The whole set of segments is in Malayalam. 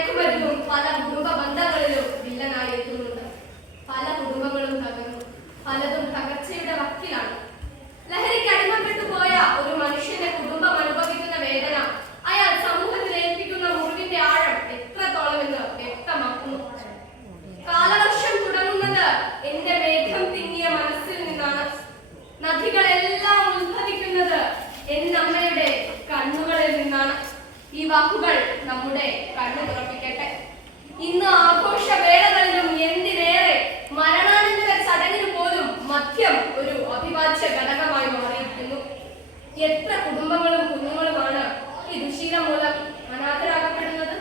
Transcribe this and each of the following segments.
മയക്കുമരുന്നും പല കുടുംബ ബന്ധങ്ങളിലും വില്ലനായി എത്തുന്നുണ്ട്. പല കുടുംബങ്ങളും തകർന്നു, പലതും തകർച്ചയുടെ വക്കിലാണ്. ലഹരിക്ക് അടിമപ്പെട്ടു പോയ ഒരു മനുഷ്യന്റെ കുടുംബം അനുഭവിക്കുന്ന വേദന അയാൾ സമൂഹത്തിൽ ഏൽപ്പിക്കുന്ന മുറിവിന്റെ ആഴം എത്രത്തോളമെന്ന് വ്യക്തമാക്കുന്നു. കാലവർഷം തുടങ്ങുന്നത് എന്റെ മേഘം തിങ്ങിയ മനസ്സിൽ നിന്നാണ്. നദികളെല്ലാം ഉത്ഭവിക്കുന്നത് എന്നമ്മയുടെ കണ്ണുകളിൽ നിന്നാണ്. ഈ വാക്കുകൾ നമ്മുടെ കണ്ണു തുറപ്പിക്കട്ടെ. ഇന്ന് ആഘോഷവേളകളിലും എന്തിനേറെ മരണാനന്തര ചടങ്ങിന് പോലും മദ്യം ഒരു അവിഭാജ്യ ഘടകമായി മാറിയിരിക്കുന്നു. എത്ര കുടുംബങ്ങളും കുഞ്ഞുങ്ങളുമാണ് ഈ ദുശീലം മൂലം അനാഥരാക്കപ്പെടുന്നത്.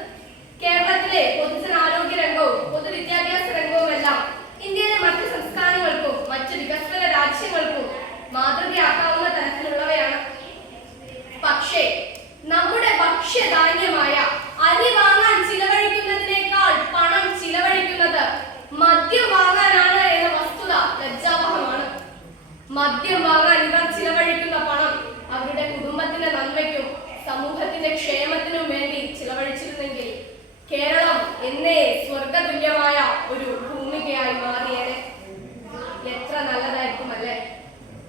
കേരളത്തിലെ പൊതുജനാരോഗ്യ രംഗവും പൊതുവിദ്യാഭ്യാസ രംഗവുമെല്ലാം ഇന്ത്യയിലെ മറ്റ് സംസ്ഥാനങ്ങൾക്കും മറ്റ് വികസ്വര രാജ്യങ്ങൾക്കും മാതൃകയാക്കാവുന്ന തരത്തിലുള്ളവയാണ്. പക്ഷേ നമ്മുടെ ഭക്ഷ്യധാന്യമായ അരി വാങ്ങാൻ ചിലവഴിക്കുന്നതിനേക്കാൾ പണം ചിലവഴിക്കുന്നത് മദ്യം വാങ്ങാനാണ് എന്ന വസ്തുത ലജ്ജാവഹമാണ്. മദ്യം വാങ്ങാൻ ഇവർ ചിലവഴിക്കുന്ന പണം അവരുടെ കുടുംബത്തിന്റെ നന്മയ്ക്കും സമൂഹത്തിന്റെ ക്ഷേമത്തിനും വേണ്ടി ചിലവഴിച്ചിരുന്നെങ്കിൽ കേരളം എന്നേ സ്വർഗതുല്യമായ ഒരു ഭൂമികയായി മാറിയേനെ. എത്ര നല്ലതായിരിക്കും അല്ലേ?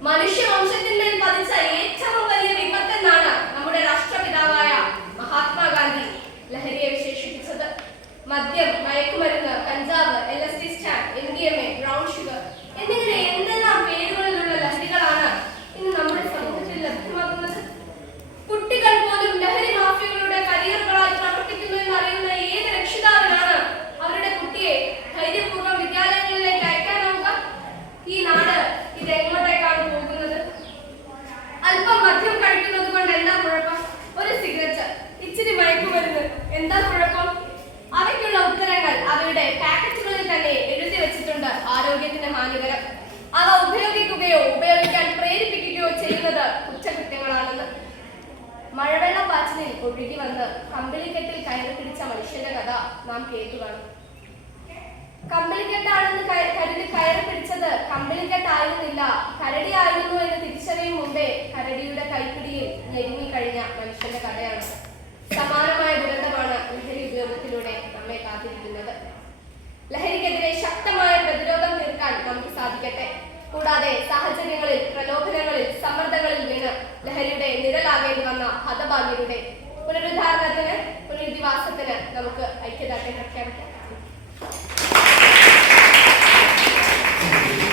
മനുഷ്യവംശത്തിന്മേൽ പതിച്ച ഏറ്റവും വലിയ വിപത്തെന്നാണ് നമ്മുടെ രാഷ്ട്രപിതാവായ മഹാത്മാഗാന്ധി ലഹരിയെ വിശേഷിപ്പിച്ചത്. മദ്യം, മയക്കുമരുന്ന്, കഞ്ചാവ്, LSD stand, MDMA, brown sugar എന്നിങ്ങനെ എന്തെല്ലാം പേരുകളിലുള്ള ലഹരികളാണ് ഇന്ന് നമ്മുടെ സമൂഹത്തിൽ ലഭ്യമാകുന്നത്. കുട്ടികൾ പോലും ലഹരി മാഫിയകളുടെ കരിയറുകളായി പ്രവർത്തിക്കുന്നു എന്നറിയുന്ന ഏത് രക്ഷിതാവിനാണ് അവരുടെ കുട്ടിയെ ധൈര്യപൂർവ്വം വിദ്യാലയങ്ങളിലേക്ക് അയക്കാനാവുക? ഈ നാട് ഇത് എങ്ങോട്ടേക്കാണ് പോകുന്നത്? അല്പം മദ്യം കഴിക്കുന്നത് കൊണ്ട് എന്താ കുഴപ്പം? ഒരു സിഗരറ്റ്, ഇച്ചിരി മയക്കുമരുന്ന്, എന്താ കുഴപ്പം? അവയ്ക്കുള്ള ഉത്തരങ്ങൾ അവയുടെ പാക്കറ്റുകളിൽ തന്നെ എഴുതി വെച്ചിട്ടുണ്ട്. ആരോഗ്യത്തിന് ഹാനികരം. അവ ഉപയോഗിക്കുകയോ ഉപയോഗിക്കാൻ പ്രേരിപ്പിക്കുകയോ ചെയ്യുന്നത് കുറ്റകൃത്യങ്ങളാണെന്ന്. മഴവെള്ളം പാച്ചിലിൽ ഒഴുകി വന്ന് കമ്പിളിക്കെട്ടിൽ കയറി പിടിച്ച മനുഷ്യന്റെ കഥ നാം കേട്ടുകാണും. കമ്പിളിക്കെട്ടാണെന്ന് കരുതി കയറി പിടിച്ചത് കമ്പിളിക്കെട്ടായിരുന്നില്ല, കരടിയായിരുന്നു എന്ന് തിരിച്ചറിയും മുമ്പേ കരടിയുടെ കൈപ്പിടിയിൽ ഞെരുങ്ങിക്കഴിഞ്ഞ മനുഷ്യന്റെ കഥയാണ്. സമാനമായ ദുരന്തമാണ് ലഹരി ഉപയോഗത്തിലൂടെ നമ്മെ കാത്തിരിക്കുന്നത്. ലഹരിക്കെതിരെ ശക്തമായ പ്രതിരോധം തീർക്കാൻ നമുക്ക് സാധിക്കട്ടെ. കൂടാതെ സാഹചര്യങ്ങളിൽ, പ്രലോഭനങ്ങളിൽ, സമ്മർദ്ദങ്ങളിൽ വീണ് ലഹരിയുടെ നിഴലാകേണ്ടി വന്ന ഹതഭാഗ്യരുടെ പുനരുദ്ധാരണത്തിന്, പുനരധിവാസത്തിന് നമുക്ക് ഐക്യദാർഢ്യം പ്രഖ്യാപിക്കാം.